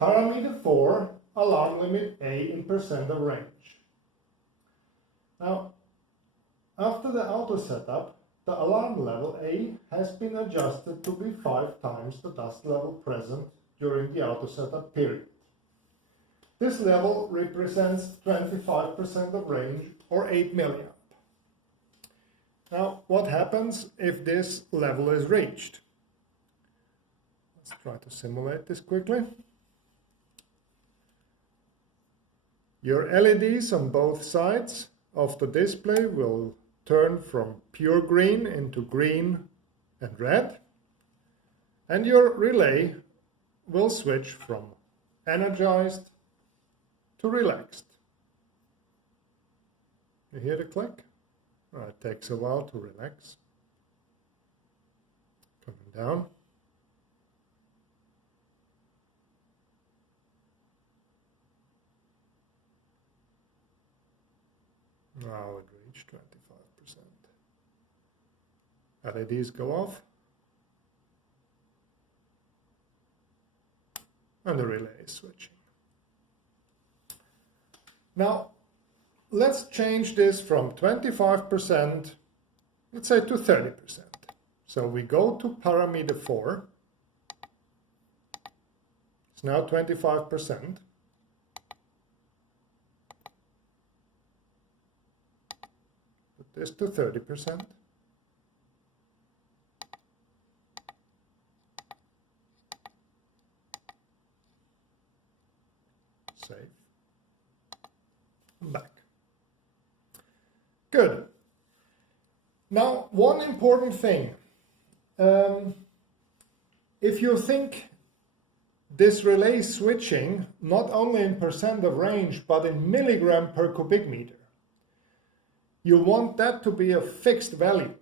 parameter 4, alarm limit A in percent of range. Now, after the auto setup, the alarm level A has been adjusted to be 5 times the dust level present during the auto setup period. This level represents 25% of range, or 8 milliamp. Now, what happens if this level is reached? Let's try to simulate this quickly. Your LEDs on both sides of the display will turn from pure green into green and red, and your relay will switch from energized to relaxed. You hear the click? It takes a while to relax. Coming down. Now it reached 25%. LEDs go off. And the relay is switching. Now, let's change this from 25%, let's say, to 30%. So we go to parameter 4. It's now 25%. Put this to 30%. Save. Back. Good. Now, one important thing. If you think this relay switching not only in percent of range but in milligram per cubic meter, you want that to be a fixed value.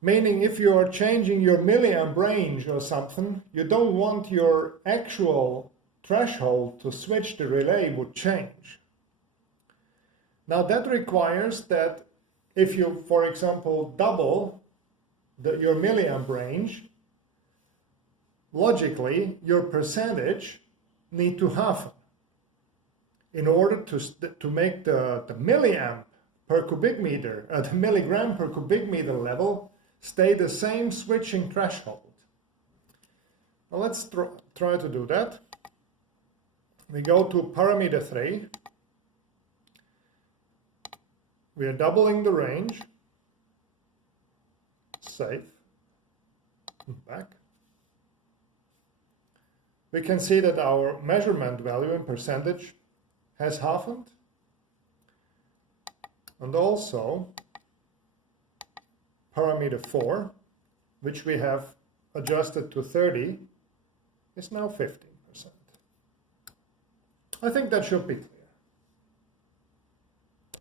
Meaning if you are changing your milliamp range or something, you don't want your actual threshold to switch the relay would change. Now that requires that if you, for example, double your milliamp range, logically your percentage need to half in order to make the milliamp per cubic meter, the milligram per cubic meter level stay the same switching threshold. Well, let's try to do that. We go to parameter 3. We are doubling the range. Save. Back. We can see that our measurement value in percentage has halved. And also parameter 4, which we have adjusted to 30, is now 15%. I think that should be clear.